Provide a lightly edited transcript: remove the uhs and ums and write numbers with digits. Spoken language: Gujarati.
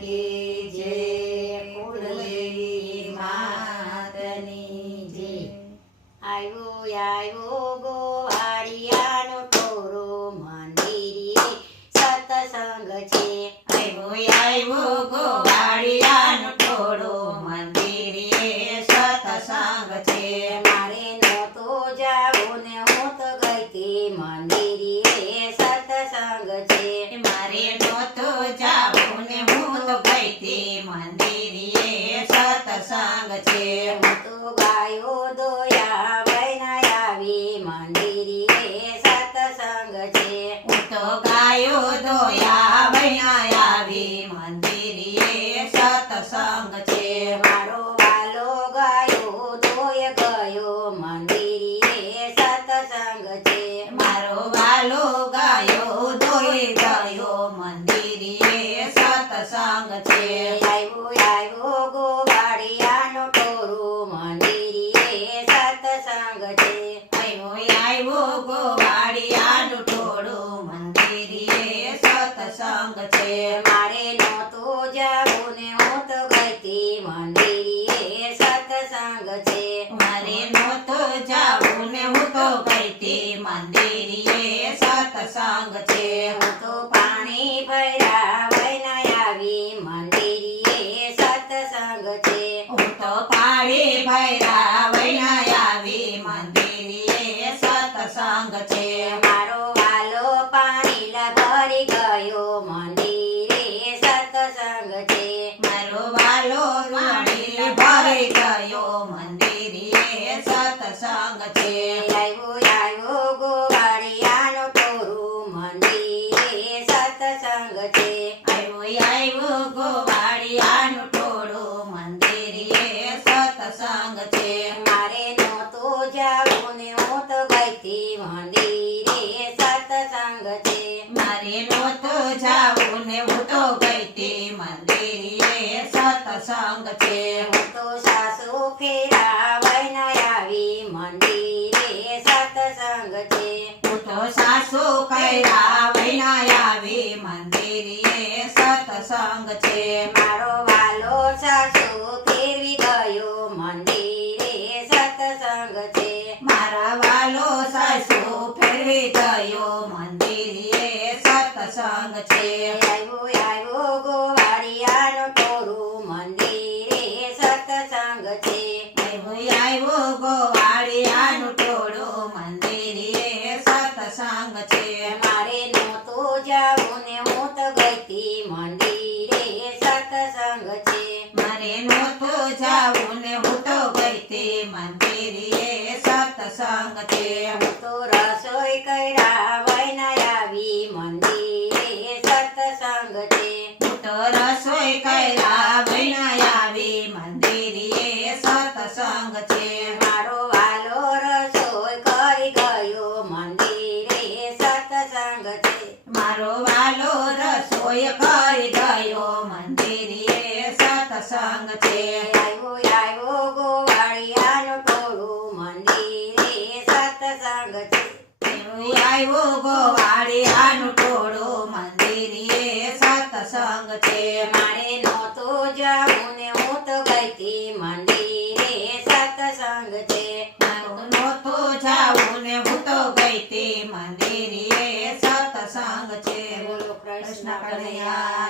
की जय कुलदेवी मातनी जय। आयो गोवाड़ियानो टोरो मंदिरे सत्संग छे। आयो गोवाड़ियानो टोरो मंदिरे सत्संग छे। मारे नहोतो जावुं ने हुं तो गई ती मंदिरे सत्संग छे। मारे नहोतो जावुं ने हुं तो गई ती मंदिरे सत्संग छे। हुं तो गायो दोया वैना आवी मंदिरे सत्संग छे। હું તો ગાયો દોયા વૈયા આવી મંદિરે સત્સંગ છે। મારો વાલો ગાયો દોય ગયો મંદિરે સત્સંગ છે। મારો વાલો ગાયો દોય ગયો મંદિરે સત્સંગ છે। આવ્યો ગોવાળિયાનો ટોરો મંદિરે સત્સંગ છે। આવ્યો ગોવાળિયાનું ટોળું મંદિરે સત્સંગ છે। મારે નહોતું જાવું ને હું તો ગઈ તી મંદિરે સત્સંગ છે। મારે નહોતો જાવું ને હું તો ગઈ તી મંદિરે સત્સંગ છે। હું તો પાણી ભર્યા વૈના આવી મંદિરે સત્સંગ છે। હું તો પાણી ભર્યા વૈના આવી મંદિરે સત્સંગ છે। મારો વાલો પાણી ભરી ગયો મંદિરે સત્સંગ છે। મારો વાલો પાણી ભરી ગયો મંદિરે સત્સંગ છે। આવ્યો ગોવાળિયાનો ટોરો મંદિરે સત્સંગ છે। આવ્યો ગોવાળિયાનું ટોળું મંદિરે સત્સંગ છે। મારે નહોતું જાવું ને હું તો ગઈ તી મંદિરે સત્સંગ છે। મારે નહોતો જાવું ને હું તો ગઈ તી મંદિરે સત્સંગ છે। હું તો સાસુ ફેરા વૈના આવી મંદિરે સત્સંગ છે। હું તો સાસુ કર્યા વૈના આવી મંદિરે સત્સંગ છે। મારો વાલો સાસુ ફેરવી ગયો મંદિરે સત્સંગ છે। મારા વાલો સાસુ ફેરવી ગયો મંદિરે સત્સંગ છે। આવ્યો ગોવાળિયાનો ટોરો મંદિરે સત્સંગ છે। આવ્યો ગોવાળિયાનું ટોળું મંદિરે સત્સંગ છે। મારે નહોતું જાવું ને હું તો ગઈ તી મંદિરે સત્સંગ છે। મારે નહોતો જાવું ને હું તો ગઈ તી મંદિરે સત્સંગ છે। હું તો રસોઈ કર્યા વૈના આવી મંદિરે સત્સંગ છે। હું તો રસોઈ કર્યા વૈના આવી મંદિરે સત્સંગ છે। મારો વાલો રસોઈ કરી ગયો મંદિરે સત્સંગ છે। મારો વાલો રસોઈ કરી ગયો મંદિરે સત્સંગ છે। આવ્યો ગોવાળિયાનો ટોરો મંદિરે સત્સંગ છે। આવ્યો ગોવાળિયાનું ટોળું મંદિરે સત્સંગ છે। મારે નહોતું જાવું ને હું તો ગઈ તી મંદિરે સત્સંગ છે। મારું નહોતું જાવું ને હું તો ગઈ તી મંદિરે સત્સંગ છે। બોલો કૃષ્ણ કૃષ્ણ કનૈયા